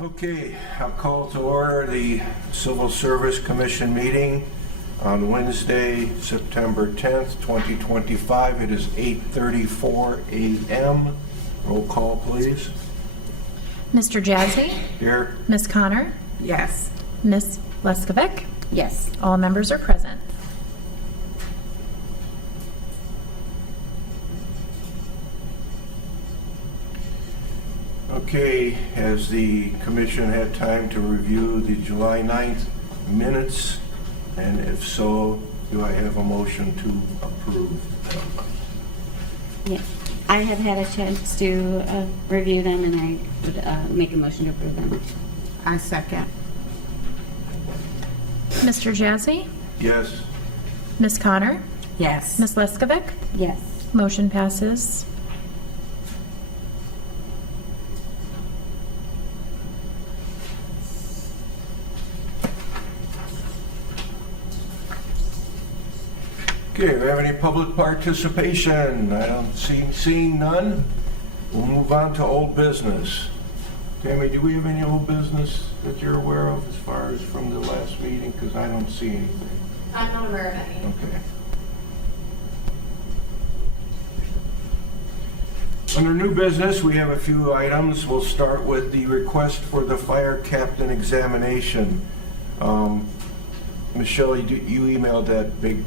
Okay, I'll call to order the Civil Service Commission meeting on Wednesday, September 10th, 2025. It is 8:34 a.m. Roll call, please. Mr. Jazzy? Here. Ms. Connor? Yes. Ms. Leskovic? Yes. All members are present. Okay, has the commission had time to review the July 9th minutes? And if so, do I have a motion to approve? Yeah. I have had a chance to review them, and I would make a motion to approve them. I second. Mr. Jazzy? Yes. Ms. Connor? Yes. Ms. Leskovic? Yes. Motion passes. Okay, do we have any public participation? I don't seeing none. We'll move on to old business. Tammy, do we have any old business that you're aware of as far as from the last meeting? Because I don't see anything. I'm not aware of any. Okay. Under new business, we have a few items. We'll start with the request for the fire captain examination. Michelle, you emailed that big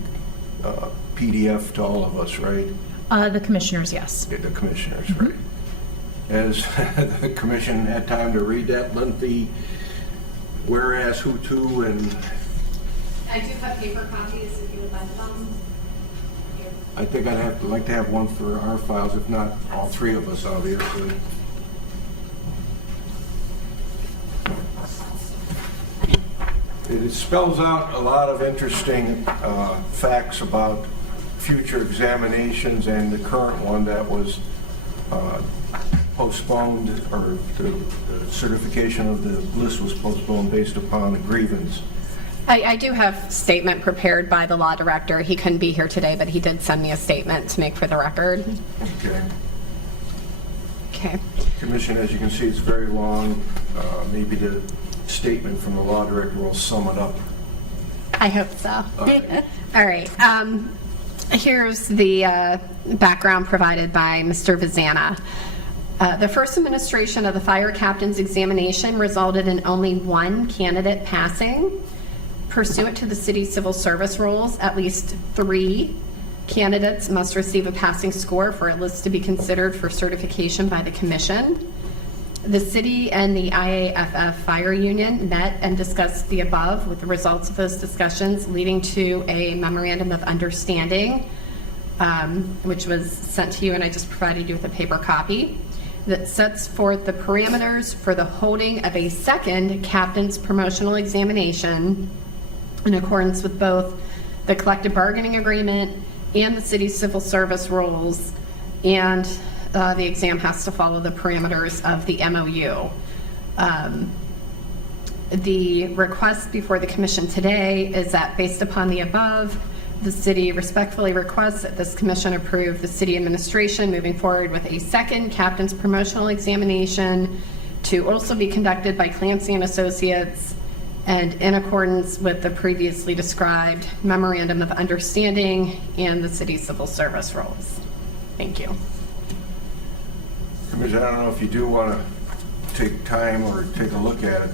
PDF to all of us, right? The commissioners, yes. The commissioners, right? Has the commission had time to read that lengthy whereas, who to, and I do have paper copies if you would like them. Here. I think I'd like to have one for our files, if not all three of us, obviously. It spells out a lot of interesting facts about future examinations and the current one that was postponed, or the certification of the list was postponed based upon a grievance. I do have statement prepared by the law director. He couldn't be here today, but he did send me a statement to make for the record. Okay. Okay. Commission, as you can see, it's very long. Maybe the statement from the law director will sum it up. I hope so. Okay. All right. Here's the background provided by Mr. Vizana. The first administration of the fire captain's examination resulted in only one candidate passing. Pursuant to the city's civil service rules, at least 3 candidates must receive a passing score for a list to be considered for certification by the commission. The city and the IAFF Fire Union met and discussed the above, with the results of those discussions leading to a memorandum of understanding, which was sent to you, and I just provided you with a paper copy, that sets forth the parameters for the holding of a second captain's promotional examination in accordance with both the collective bargaining agreement and the city's civil service rules, and the exam has to follow the parameters of the MOU. The request before the commission today is that, based upon the above, the city respectfully requests that this commission approve the city administration moving forward with a second captain's promotional examination to also be conducted by Clancy and Associates, and in accordance with the previously described memorandum of understanding and the city's civil service rules. Thank you. Commissioner, I don't know if you do want to take time or take a look at it.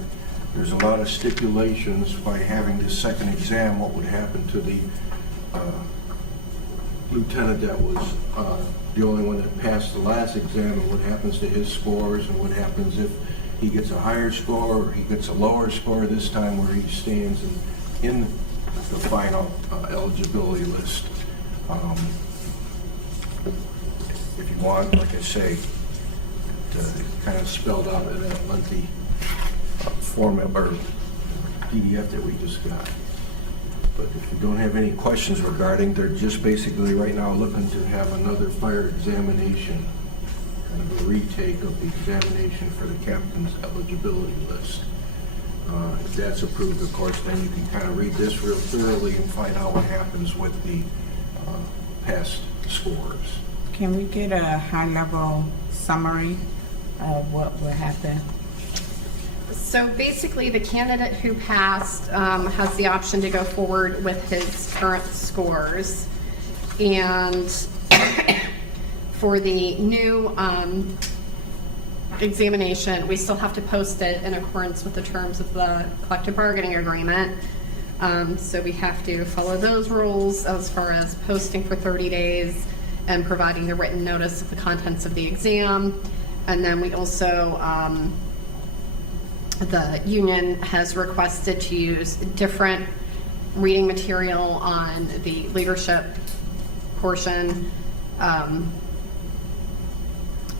There's a lot of stipulations by having this second exam, what would happen to the lieutenant that was the only one that passed the last exam, and what happens to his scores, and what happens if he gets a higher score or he gets a lower score this time, where he stands in the final eligibility list. If you want, like I say, kind of spelled out in that lengthy format or PDF that we just got. But if you don't have any questions regarding, they're just basically right now looking to have another fire examination, kind of a retake of the examination for the captain's eligibility list. If that's approved, of course, then you can kind of read this real thoroughly and find out what happens with the past scores. Can we get a high-level summary of what will happen? So basically, the candidate who passed has the option to go forward with his current scores. And for the new examination, we still have to post it in accordance with the terms of the collective bargaining agreement. So we have to follow those rules as far as posting for 30 days and providing the written notice of the contents of the exam. And then we also, the union has requested to use different reading material on the leadership portion.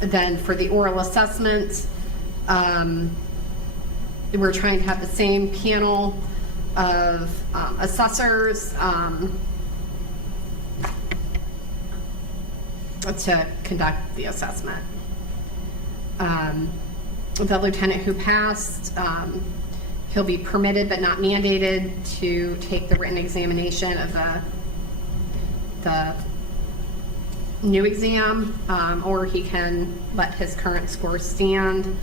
Then for the oral assessment, we're trying to have the same panel of assessors to conduct the assessment. The lieutenant who passed, he'll be permitted but not mandated to take the written examination of the new exam, or he can let his current score stand.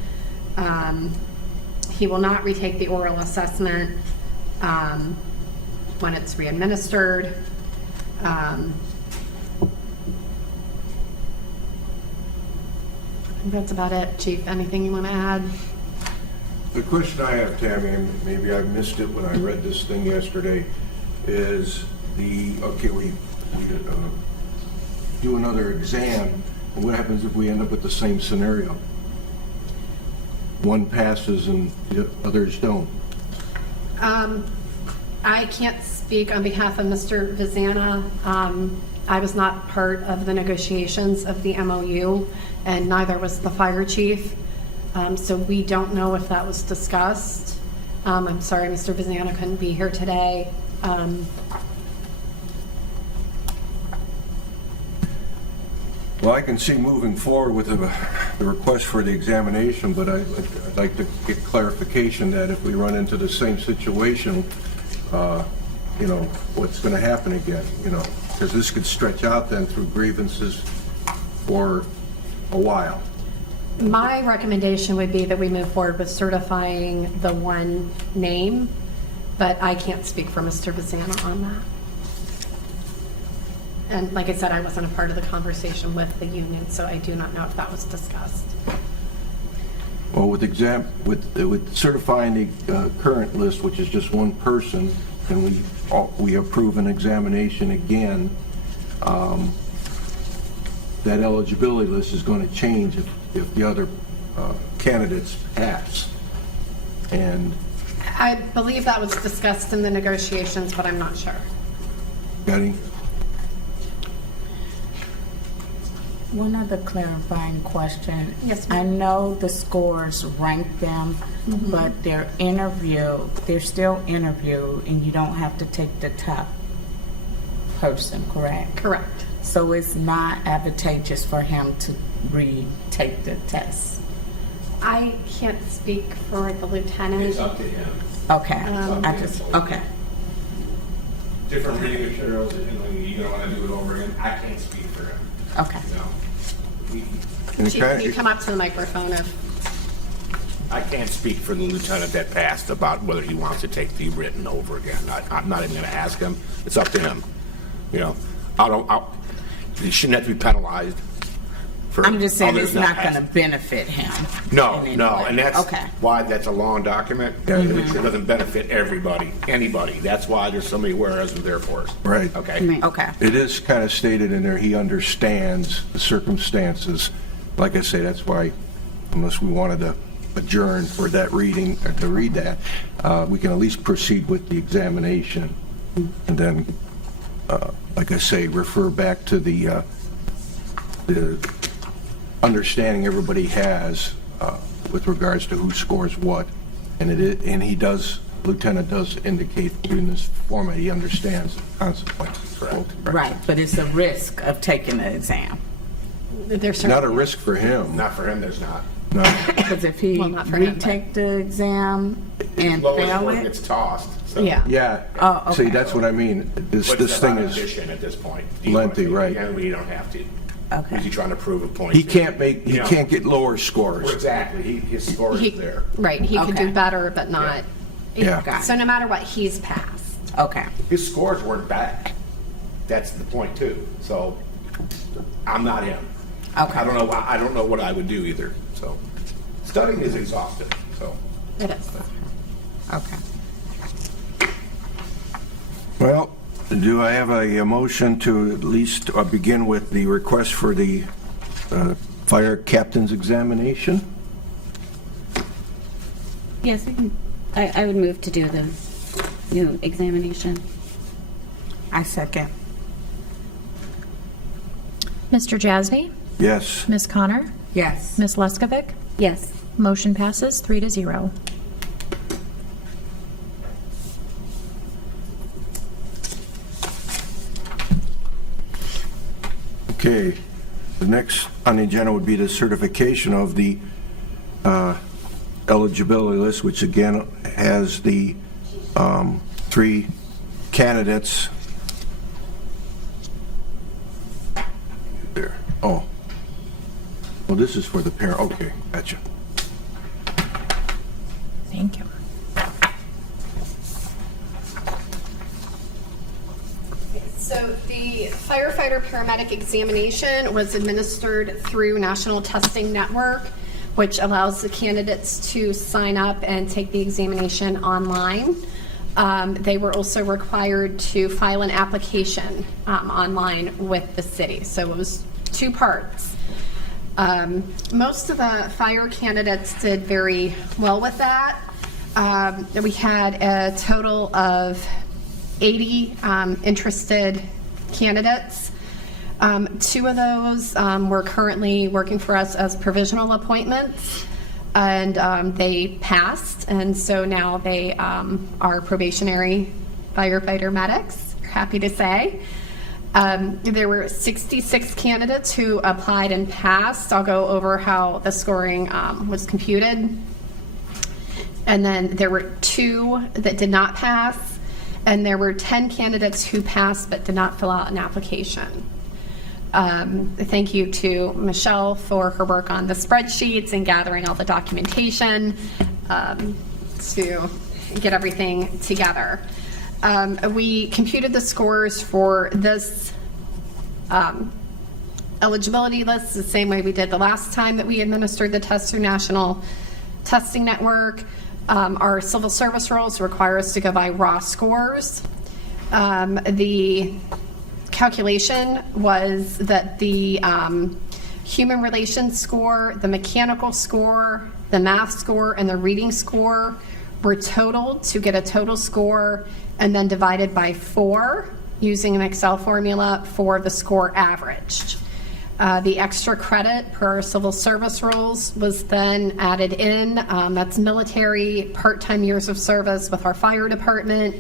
He will not retake the oral assessment when it's re-administered. I think that's about it. Chief, anything you want to add? The question I have, Tammy, and maybe I missed it when I read this thing yesterday, is okay, we do another exam, and what happens if we end up with the same scenario? One passes and the others don't. I can't speak on behalf of Mr. Vizana. I was not part of the negotiations of the MOU, and neither was the fire chief. So we don't know if that was discussed. I'm sorry, Mr. Vizana couldn't be here today. Well, I can see moving forward with the request for the examination, but I'd like to get clarification that if we run into the same situation, what's going to happen again, because this could stretch out then through grievances for a while. My recommendation would be that we move forward with certifying the one name, but I can't speak for Mr. Vizana on that. And like I said, I wasn't a part of the conversation with the union, so I do not know if that was discussed. Well, with certifying the current list, which is just one person, and we approve an examination again, that eligibility list is going to change if the other candidates pass. And I believe that was discussed in the negotiations, but I'm not sure. Betty? One other clarifying question. Yes, I ma'am. know the scores rank them, but they're still interviewed, and you don't have to take the top person, correct? Correct. So it's not advantageous for him to retake the test. I can't speak for the lieutenant. It's up to him. Okay, Okay. okay. Different reading materials, and you're gonna wanna do it over again. I can't speak for him. Okay. And Chief, can you come up to the microphone? I can't speak for the lieutenant that passed about whether he wants to take the written over again. I'm not even gonna ask him. It's up to him. He shouldn't have to be penalized for. I'm just saying others it's not going to passing. benefit him. No, in any no, way. and that's Okay. why that's a long document. It doesn't benefit anybody. That's why there's so many whereas and therefores. Right. Okay? Okay. It is kind of stated in there, he understands the circumstances. Like I say, that's why, unless we wanted to adjourn for that reading, or to read that, we can at least proceed with the examination. And then, like I say, refer back to the understanding everybody has with regards to who scores what. And Lieutenant does indicate in this format, he understands the consequences. Correct. Right, but it's a risk of taking the exam. There's Not a certainly- risk for him. Not for him, there's not. No. Because if he Well, not for him, retake the exam and Lowest fail one it, gets tossed. So. Yeah. Yeah. Oh, okay. See, that's what I mean. This But it's thing not is addition at this point. lengthy, right. And we don't have to. Okay. Is he trying to prove a point? He can't You know, get lower scores. Exactly, his score He- is there. Right, he could Okay. do better, but not. Yeah. Got So it. no matter what, he's passed. Okay. His scores weren't bad. That's the point too. So I'm not him. Okay. I don't know what I would do either. So studying is exhausting. So It is. Okay. Well, do I have a motion to at least begin with the request for the fire captain's examination? Yes, I would move to do the new examination. I second. Mr. Jazzy? Yes. Ms. Connor? Yes. Ms. Leskovic? Yes. Motion passes 3-0. Okay. The next on the agenda would be the certification of the eligibility list, which again has the 3 candidates. There. Oh. Well, this is for the parent. Okay, gotcha. Thank you. So the firefighter paramedic examination was administered through National Testing Network, which allows the candidates to sign up and take the examination online. They were also required to file an application online with the city. So it was 2 parts. Most of the fire candidates did very well with that. We had a total of 80 interested candidates. 2 of those were currently working for us as provisional appointments, and they passed, and so now they are probationary firefighter medics, happy to say. There were 66 candidates who applied and passed. I'll go over how the scoring was computed. And then there were 2 that did not pass, and there were 10 candidates who passed but did not fill out an application. Thank you to Michelle for her work on the spreadsheets and gathering all the documentation to get everything together. We computed the scores for this eligibility list the same way we did the last time that we administered the test through National Testing Network. Our civil service rules require us to go by raw scores. The calculation was that the human relations score, the mechanical score, the math score, and the reading score were totaled to get a total score and then divided by 4 using an Excel formula for the score averaged. The extra credit per civil service rules was then added in. That's military, part-time years of service with our fire department,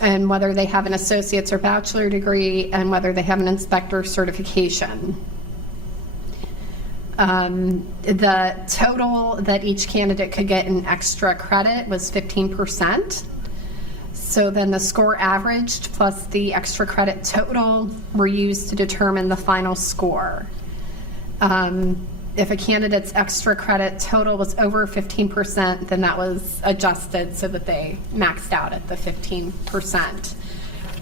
and whether they have an associate's or bachelor degree, and whether they have an inspector certification. The total that each candidate could get in extra credit was 15%. So then the score averaged plus the extra credit total were used to determine the final score. If a candidate's extra credit total was over 15%, then that was adjusted so that they maxed out at the 15%.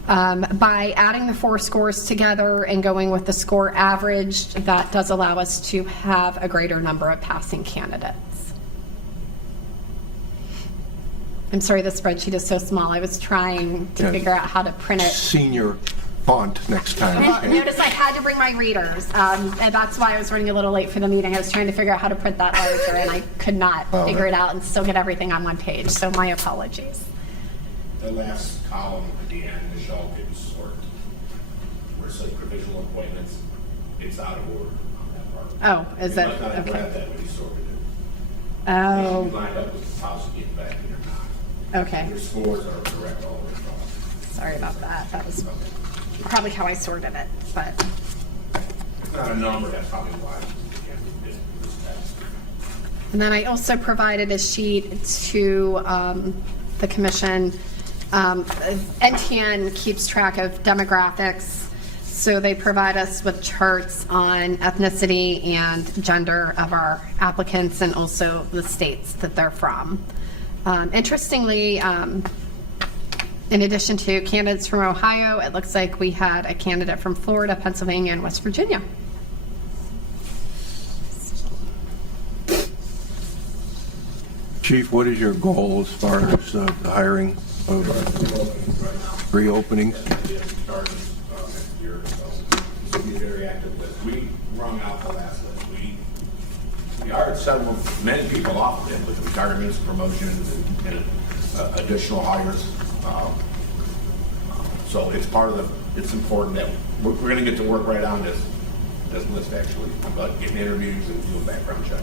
By adding the 4 scores together and going with the score averaged, that does allow us to have a greater number of passing candidates. I'm sorry, the spreadsheet is so small. I was trying to Yeah. figure out how to print it. Senior font next time. And notice I had to bring my readers, and that's why I was running a little late for the meeting. I was trying to figure out how to print that larger, and I could not figure it out and still get everything on one page, so my apologies. The last column at the end, Michelle didn't sort. Where it says provisional appointments, it's out of order on that part. Oh, is You it? might not have Okay. read that when you sorted it. Oh, You lined up with the policy getting back in or not. okay. Your scores are correct all the way across. Sorry about that. That was probably how I sorted it, but. It's not a number, that's probably why it was passed. And then I also provided a sheet to the commission. NTN keeps track of demographics. So they provide us with charts on ethnicity and gender of our applicants and also the states that they're from. Interestingly, in addition to candidates from Ohio, it looks like we had a candidate from Florida, Pennsylvania, and West Virginia. Chief, what is your goal as far as the hiring of 3 openings? Start next year, so it'll be a very active list. We wrung out the last list. We hired many people off of it with retirements, promotions, and additional hires. So it's part of it's important that we're going to get to work right on this list actually, about getting interviews and doing background checks.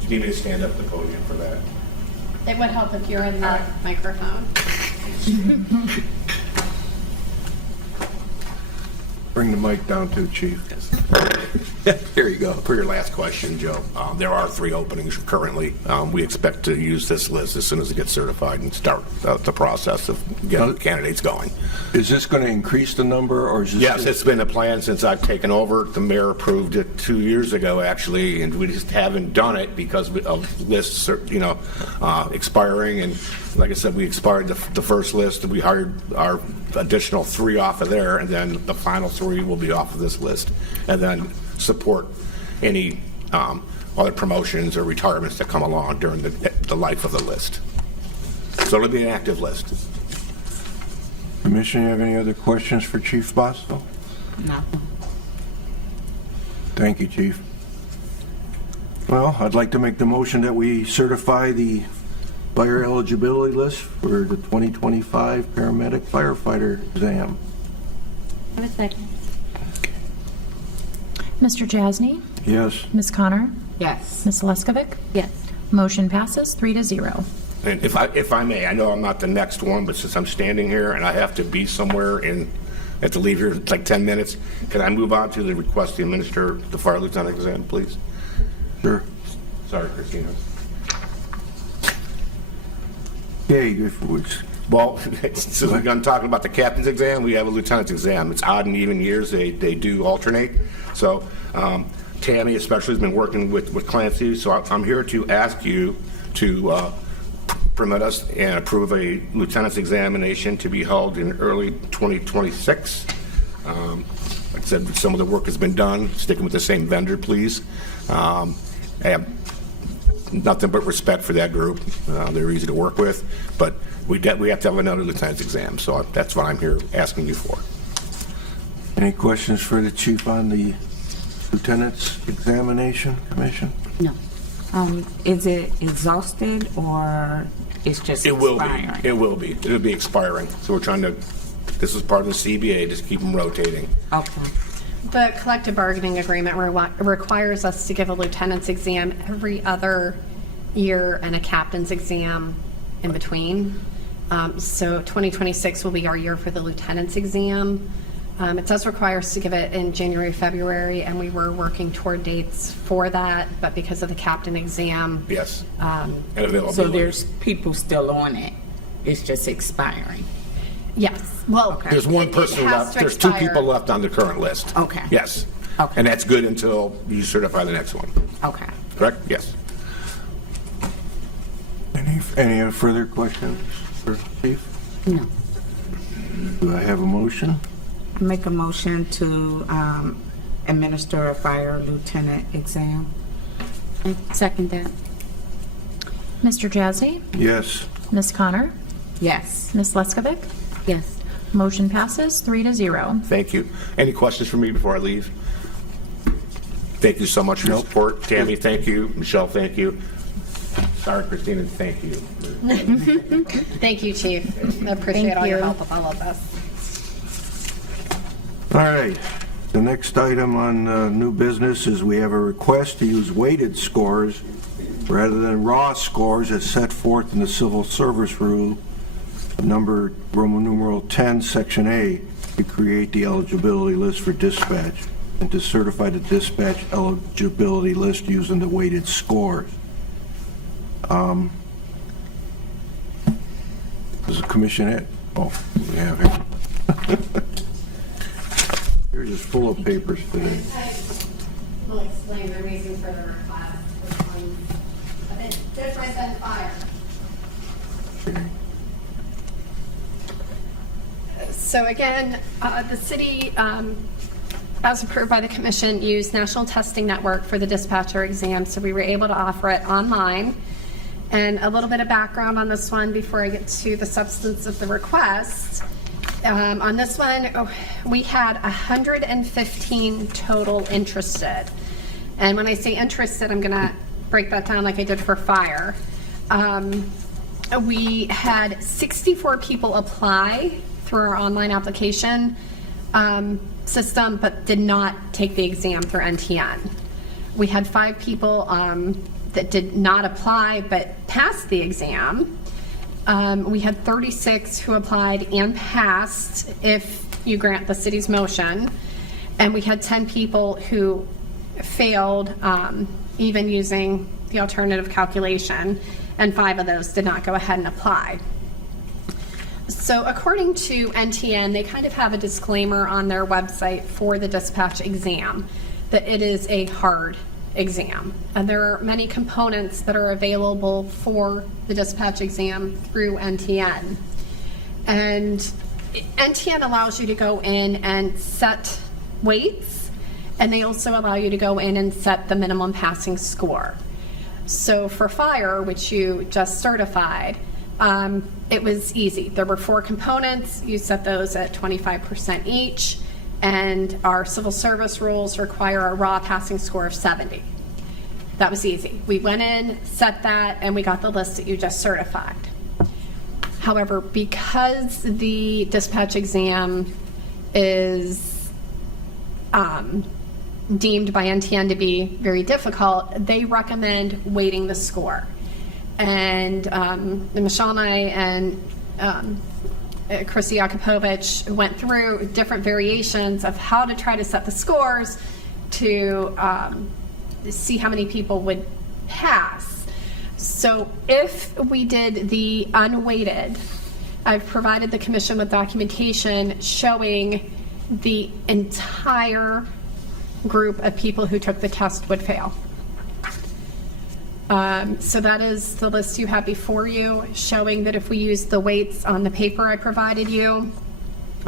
Do you need me to stand up at the podium for that? It would help if you're in the microphone. Bring the mic down too, Chief. Here you go. For your last question, Joe, there are 3 openings currently. We expect to use this list as soon as it gets certified and start the process of getting candidates going. Is this going to increase the number, or is this? Yes, it's been a plan since I've taken over. The mayor approved it 2 years ago, actually, and we just haven't done it because of lists, expiring. And like I said, we expired the first list, and we hired our additional 3 off of there, and then the final 3 will be off of this list, and then support any other promotions or retirements that come along during the life of the list. So it'll be an active list. Commissioner, you have any other questions for Chief Bosco? No. Thank you, Chief. Well, I'd like to make the motion that we certify the fire eligibility list for the 2025 paramedic firefighter exam. Have a second. Mr. Jasny, Yes. Ms. Connor, Yes. Ms. Leskovic. Yes. Motion passes 3-0. And if I may, I know I'm not the next one, but since I'm standing here and I have to be somewhere and I have to leave here in like 10 minutes, can I move on to the request to administer the fire lieutenant exam, please? Sure. Sorry, Christina. Okay, if it's Well, since we're talking about the captain's exam, we have a lieutenant's exam. It's odd and even years. They do alternate. So Tammy especially has been working with Clancy. So I'm here to ask you to permit us and approve a lieutenant's examination to be held in early 2026. Like I said, some of the work has been done. Sticking with the same vendor, please. I have nothing but respect for that group. They're easy to work with, but we have to have another lieutenant's exam, so that's what I'm here asking you for. any questions for the chief on the lieutenant's examination, Commission? No. Is it exhausted or it's just It will expiring? be. It will be. It'll be expiring. So we're trying to. This is part of the CBA. Just keep them rotating. Okay. The collective bargaining agreement requires us to give a lieutenant's exam every other year and a captain's exam in between. So 2026 will be our year for the lieutenant's exam. It does require us to give it in January, February, and we were working toward dates for that, but because of the captain exam. Yes. And availability. So there's people still on it. It's just expiring. Yes, well. Okay. There's one it person has left. to There's 2 expire. people left on the current list. Okay. Yes. Okay. And that's good until you certify the next one. Okay. Correct? Yes. Any further questions for Chief? No. Do I have a motion? Make a motion to administer a fire lieutenant exam. I second that. Mr. Jasny, Yes. Ms. Connor, Yes. Ms. Leskovic. Yes. Motion passes 3-0. Thank you. Any questions for me before I leave? Thank you so much for your support. Tammy, thank you. Michelle, thank you. Sorry, Christina, thank you. Thank you, Chief. I appreciate Thank all your you. help with all of this. All right. The next item on new business is we have a request to use weighted scores rather than raw scores as set forth in the Civil Service Rule, number Roman numeral 10, Section A, to create the eligibility list for dispatch and to certify the dispatch eligibility list using the weighted scores. Does the commission, oh, we have it. papers, just full of papers today. I will explain the reason for the request. This one's a bit different than fire. So again, the city, as approved by the commission, used National Testing Network for the dispatcher exam, so we were able to offer it online. And a little bit of background on this one before I get to the substance of the request. On this one, we had 115 total interested. And when I say interested, I'm going to break that down like I did for fire. We had 64 people apply through our online application system, but did not take the exam through NTN. We had 5 people that did not apply but passed the exam. We had 36 who applied and passed if you grant the city's motion. And we had 10 people who failed even using the alternative calculation, and 5 of those did not go ahead and apply. So according to NTN, they kind of have a disclaimer on their website for the dispatch exam that it is a hard exam. And there are many components that are available for the dispatch exam through NTN. And NTN allows you to go in and set weights, and they also allow you to go in and set the minimum passing score. So for fire, which you just certified, it was easy. There were 4 components. You set those at 25% each, and our civil service rules require a raw passing score of 70. That was easy. We went in, set that, and we got the list that you just certified. However, because the dispatch exam is deemed by NTN to be very difficult, they recommend weighting the score. And Michelle and I and Chrissy Yakupovich went through different variations of how to try to set the scores to see how many people would pass. So if we did the unweighted, I've provided the commission with documentation showing the entire group of people who took the test would fail. So that is the list you have before you, showing that if we use the weights on the paper I provided you,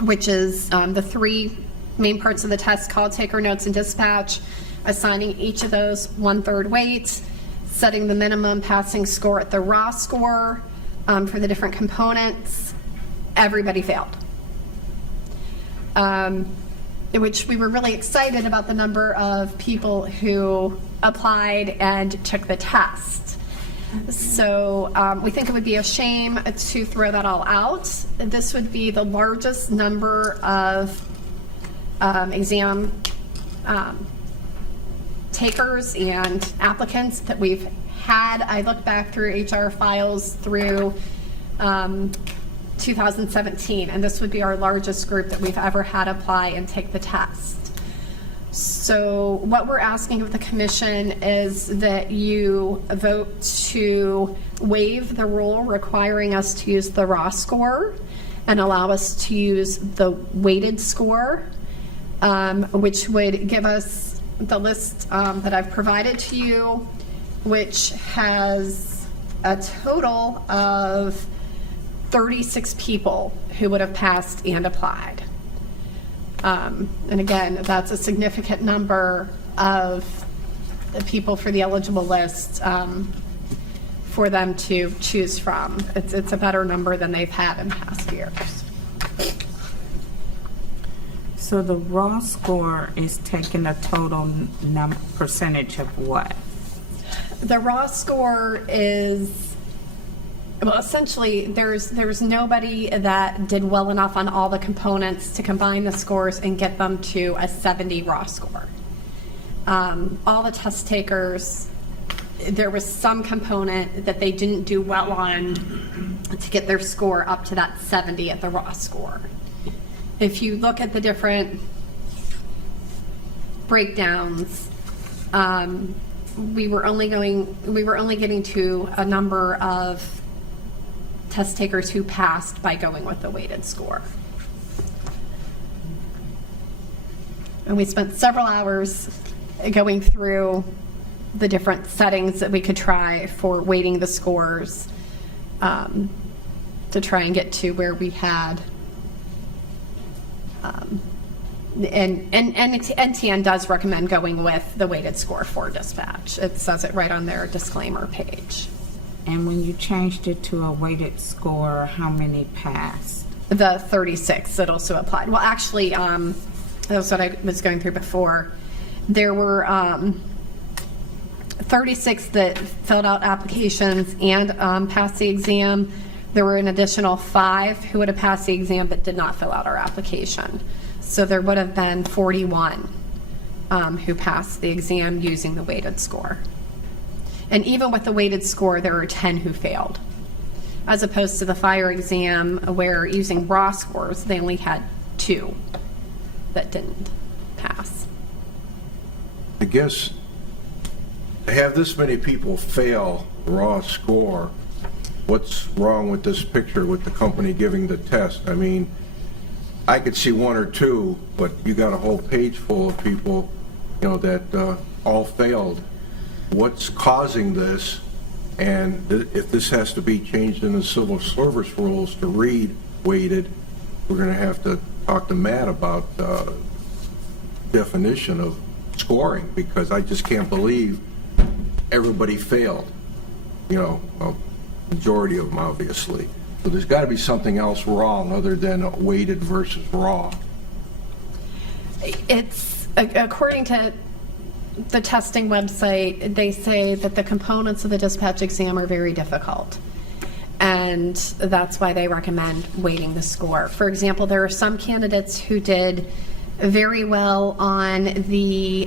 which is the 3 main parts of the test: call taker, notes, and dispatch, assigning each of those 1/3 weight, setting the minimum passing score at the raw score for the different components, everybody failed. Which we were really excited about the number of people who applied and took the test. So we think it would be a shame to throw that all out. This would be the largest number of exam takers and applicants that we've had. I look back through HR files through 2017, and this would be our largest group that we've ever had apply and take the test. So what we're asking of the commission is that you vote to waive the rule requiring us to use the raw score and allow us to use the weighted score, which would give us the list that I've provided to you, which has a total of 36 people who would have passed and applied. And again, that's a significant number of the people for the eligible list for them to choose from. It's a better number than they've had in past years. So the raw score is taking a total percentage of what? The raw score is, well, essentially, there's nobody that did well enough on all the components to combine the scores and get them to a 70 raw score. All the test takers, there was some component that they didn't do well on to get their score up to that 70 at the raw score. If you look at the different breakdowns, we were only getting to a number of test takers who passed by going with the weighted score. And we spent several hours going through the different settings that we could try for weighting the scores to try and get to where we had. And NTN does recommend going with the weighted score for dispatch. It says it right on their disclaimer page. And when you changed it to a weighted score, how many passed? The 36 that also applied. Well, actually, that's what I was going through before. There were 36 that filled out applications and passed the exam. There were an additional 5 who would have passed the exam but did not fill out our application. So there would have been 41 who passed the exam using the weighted score. And even with the weighted score, there are 10 who failed. As opposed to the fire exam where using raw scores, they only had 2 that didn't pass. I guess to have this many people fail raw score, what's wrong with this picture with the company giving the test? I mean, I could see 1 or 2, but you got a whole page full of people, that all failed. What's causing this? And if this has to be changed in the civil service rules to read weighted, we're going to have to talk to Matt about definition of scoring, because I just can't believe everybody failed. A majority of them, obviously. So there's got to be something else wrong other than weighted versus raw. It's, according to the testing website, they say that the components of the dispatch exam are very difficult. And that's why they recommend weighting the score. For example, there are some candidates who did very well on the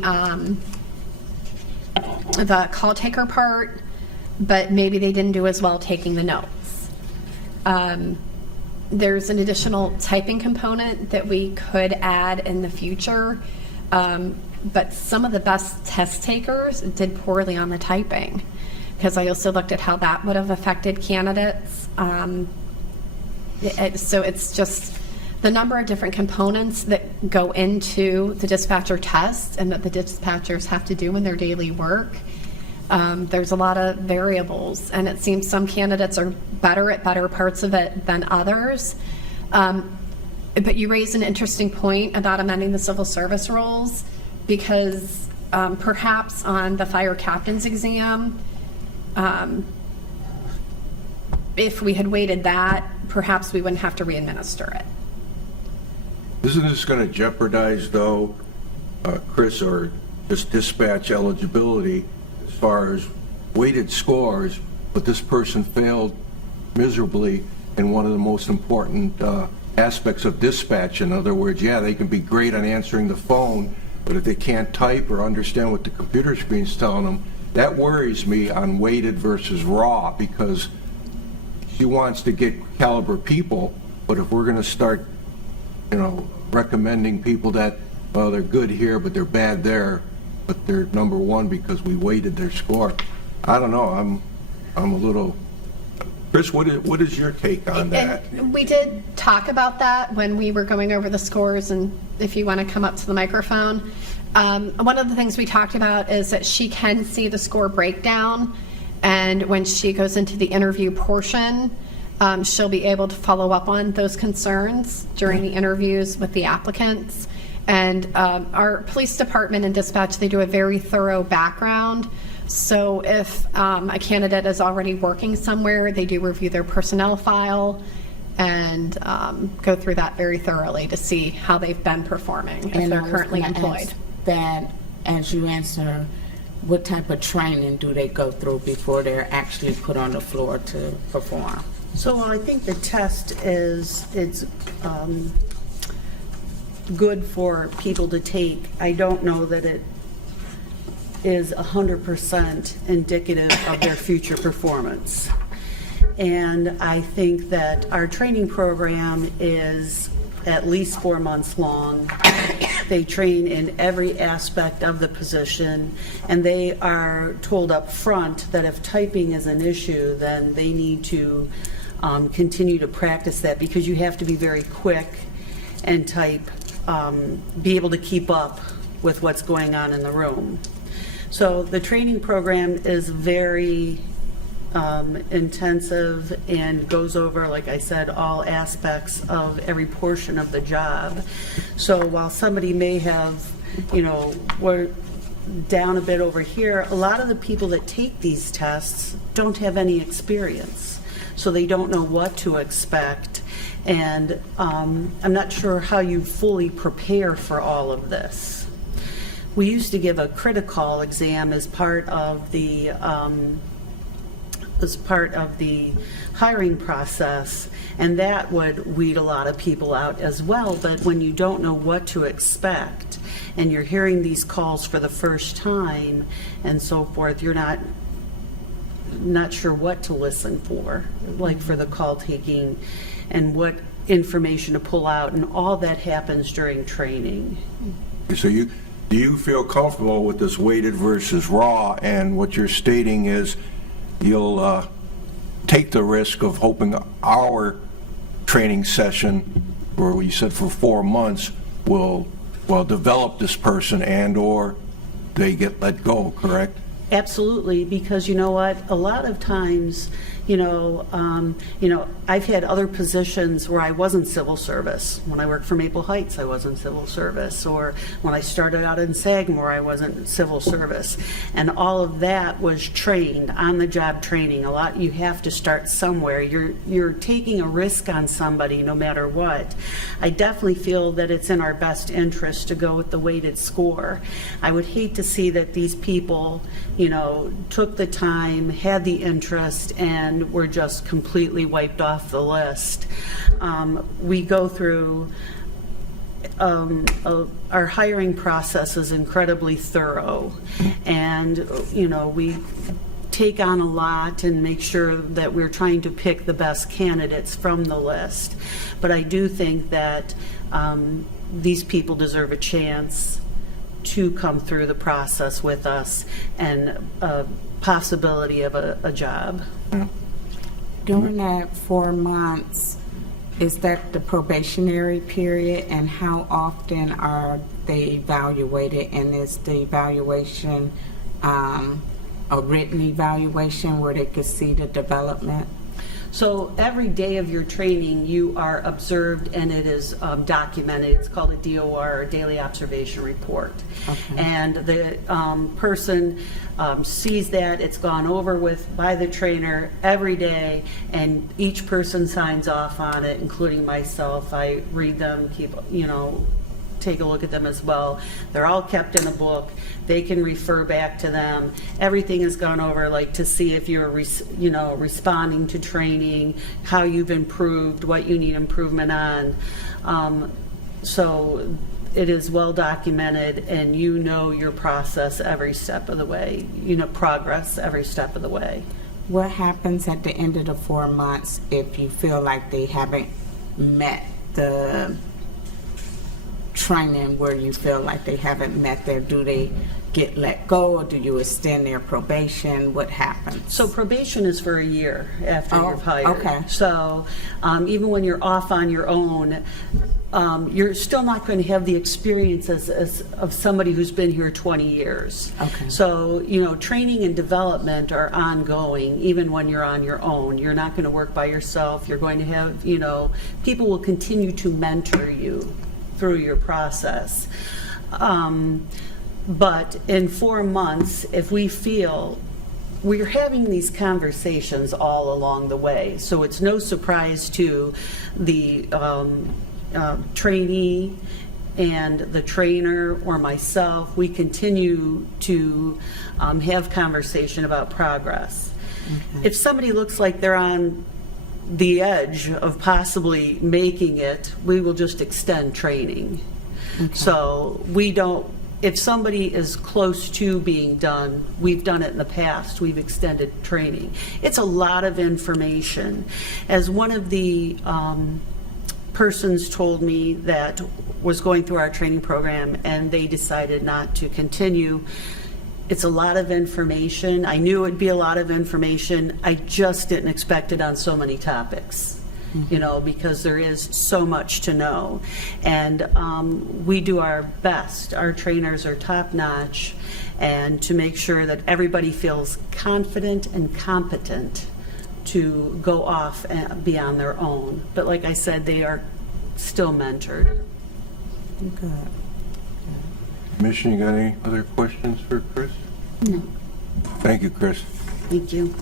call taker part, but maybe they didn't do as well taking the notes. There's an additional typing component that we could add in the future. But some of the best test takers did poorly on the typing, because I also looked at how that would have affected candidates. So it's just the number of different components that go into the dispatcher test and that the dispatchers have to do in their daily work. There's a lot of variables, and it seems some candidates are better at better parts of it than others. But you raise an interesting point about amending the civil service rules, because perhaps on the fire captain's exam, if we had weighted that, perhaps we wouldn't have to re-administer it. Isn't this going to jeopardize, though, Chris, or just dispatch eligibility as far as weighted scores, but this person failed miserably in one of the most important aspects of dispatch? In other words, yeah, they can be great on answering the phone, but if they can't type or understand what the computer screen's telling them, that worries me on weighted versus raw, because she wants to get caliber people, but if we're going to start, recommending people that, well, they're good here, but they're bad there, but they're number 1 because we weighted their score. I don't know. I'm a little. Chris, what is your take on that? And we did talk about that when we were going over the scores, and if you want to come up to the microphone. One of the things we talked about is that she can see the score breakdown, and when she goes into the interview portion, she'll be able to follow up on those concerns during the interviews with the applicants. And our police department and dispatch, they do a very thorough background. So if a candidate is already working somewhere, they do review their personnel file and go through that very thoroughly to see how they've been performing, if they're currently employed. That, as you answer, what type of training do they go through before they're actually put on the floor to perform? So I think the test it's good for people to take. I don't know that it is 100% indicative of their future performance. And I think that our training program is at least 4 months long. They train in every aspect of the position, and they are told up front that if typing is an issue, then they need to continue to practice that, because you have to be very quick and type be able to keep up with what's going on in the room. So the training program is very intensive and goes over, like I said, all aspects of every portion of the job. So while somebody may have, we're down a bit over here, a lot of the people that take these tests don't have any experience. So they don't know what to expect. And I'm not sure how you fully prepare for all of this. We used to give a critical exam as part of the hiring process, and that would weed a lot of people out as well. But when you don't know what to expect and you're hearing these calls for the first time and so forth, you're not sure what to listen for, like for the call taking and what information to pull out, and all that happens during training. So do you feel comfortable with this weighted versus raw, and what you're stating is you'll take the risk of hoping our training session, where you said for 4 months, will develop this person and or they get let go, correct? Absolutely, because you know what? A lot of times, I've had other positions where I wasn't civil service. When I worked for Maple Heights, I wasn't civil service. Or when I started out in Sagamore, I wasn't civil service. And all of that was trained, on-the-job training. A lot, you have to start somewhere. You're taking a risk on somebody no matter what. I definitely feel that it's in our best interest to go with the weighted score. I would hate to see that these people, took the time, had the interest, and were just completely wiped off the list. We go through, our hiring process is incredibly thorough, and, we take on a lot and make sure that we're trying to pick the best candidates from the list. But I do think that these people deserve a chance to come through the process with us and a possibility of a job. During that 4 months, is that the probationary period, and how often are they evaluated, and is the evaluation a written evaluation where they could see the development? So every day of your training, you are observed, and it is documented. It's called a DOR, or Daily Observation Report. Okay. And the person sees that. It's gone over with by the trainer every day, and each person signs off on it, including myself. I read them, take a look at them as well. They're all kept in a book. They can refer back to them. Everything has gone over, like to see if you're, responding to training, how you've improved, what you need improvement on. So it is well documented, and your process every step of the way, progress every step of the way. What happens at the end of the 4 months if you feel like they haven't met the training, where you feel like they haven't met their, do they get let go, or do you extend their probation? What happens? So probation is for a year after you've hired. Okay. So even when you're off on your own, you're still not going to have the experiences of somebody who's been here 20 years. Okay. So, training and development are ongoing even when you're on your own. You're not going to work by yourself. You're going to have, people will continue to mentor you through your process. But in 4 months, if we feel we're having these conversations all along the way, so it's no surprise to the trainee and the trainer or myself. We continue to have conversation about progress. Mm-hmm. If somebody looks like they're on the edge of possibly making it, we will just extend training. Okay. So if somebody is close to being done, we've done it in the past, we've extended training. It's a lot of information. As one of the persons told me that was going through our training program and they decided not to continue, it's a lot of information. I knew it would be a lot of information. I just didn't expect it on so many topics. you know, because there is so much to know. And we do our best. Our trainers are top-notch, and to make sure that everybody feels confident and competent to go off and be on their own. But like I said, they are still mentored. Good. Commission, you got any other questions for Chris? No. Thank you, Chris. Thank you.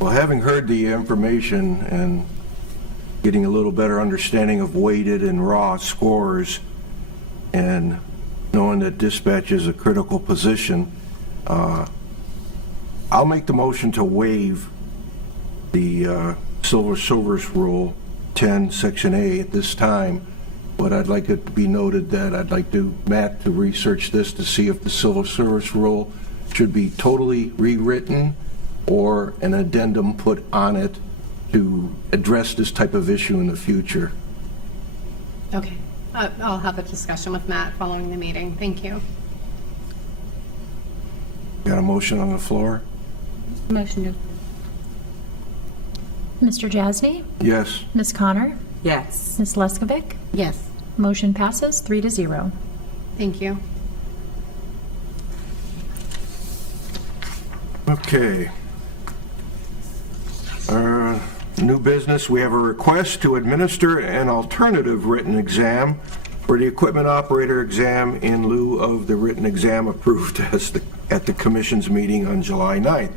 Well, having heard the information and getting a little better understanding of weighted and raw scores, and knowing that dispatch is a critical position, I'll make the motion to waive the Civil Service Rule 10, Section A at this time. But I'd like it to be noted that I'd like Matt to research this to see if the Civil Service Rule should be totally rewritten or an addendum put on it to address this type of issue in the future. Okay. I'll have a discussion with Matt following the meeting. Thank you. Got a motion on the floor? Motion to approve. Mr. Jasny, Yes. Ms. Connor, Yes. Ms. Leskovic. Yes. Motion passes 3-0. Thank you. Okay. New business, we have a request to administer an alternative written exam for the equipment operator exam in lieu of the written exam approved at the commission's meeting on July 9th.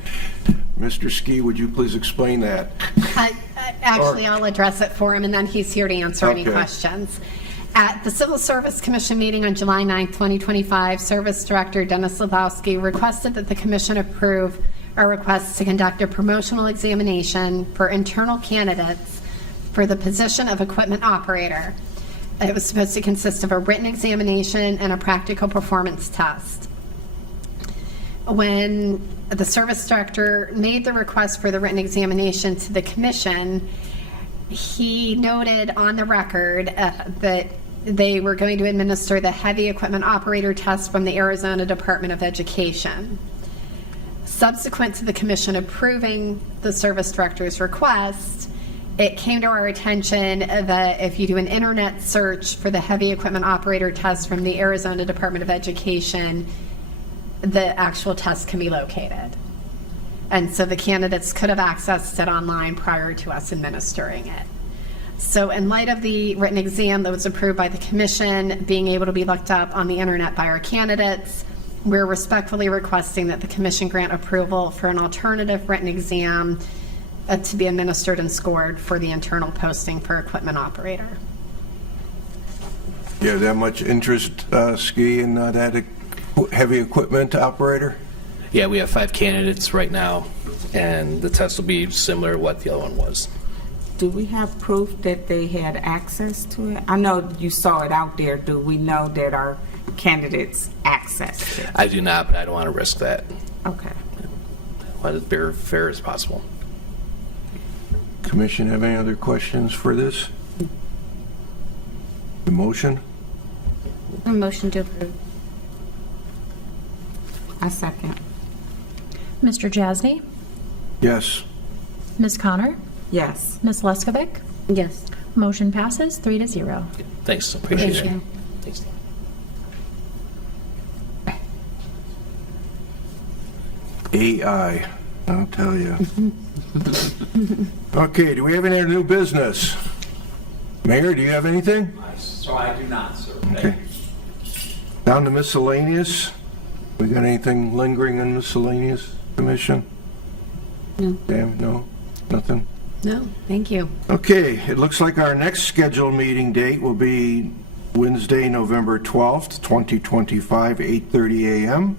Mr. Ski, would you please explain that? Actually, I'll address it for him, and then he's here to answer any Okay. questions. At the Civil Service Commission meeting on July 9th, 2025, Service Director Dennis Lebowski requested that the commission approve a request to conduct a promotional examination for internal candidates for the position of equipment operator. It was supposed to consist of a written examination and a practical performance test. When the service director made the request for the written examination to the commission, he noted on the record that they were going to administer the heavy equipment operator test from the Arizona Department of Education. Subsequent to the commission approving the service director's request, it came to our attention that if you do an internet search for the heavy equipment operator test from the Arizona Department of Education, the actual test can be located. And so the candidates could have accessed it online prior to us administering it. So in light of the written exam that was approved by the commission being able to be looked up on the internet by our candidates, we're respectfully requesting that the commission grant approval for an alternative written exam to be administered and scored for the internal posting for equipment operator. You have that much interest, Ski, in that heavy equipment operator? Yeah, we have 5 candidates right now, and the test will be similar to what the other one was. Do we have proof that they had access to it? I know you saw it out there. Do we know that our candidates accessed it? I do not, but I don't want to risk that. Okay. I want it to be as fair as possible. Commission have any other questions for this? The motion? A motion to approve. I second. Mr. Jasny, Yes. Ms. Connor, Yes. Ms. Leskovic. Yes. Motion passes 3-0. Thanks, appreciate Thank it. you. Thanks. AI, I'll tell you. Okay, do we have any other new business? Mayor, do you have anything? So I do not, sir. Okay. Down to miscellaneous. We got anything lingering in miscellaneous, Commission? No. Damn, no, nothing? No, thank you. Okay, it looks like our next scheduled meeting date will be Wednesday, November 12th, 2025, 8:30 a.m.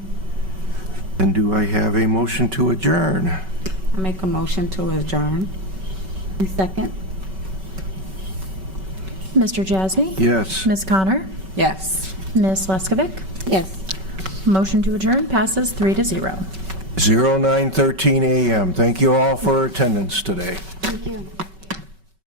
And do I have a motion to adjourn? I make a motion to adjourn. Second. Mr. Jasny, Yes. Ms. Connor, Yes. Ms. Leskovic. Yes. Motion to adjourn passes 3-0. 09:13 a.m. Thank you all for attendance today. Thank you.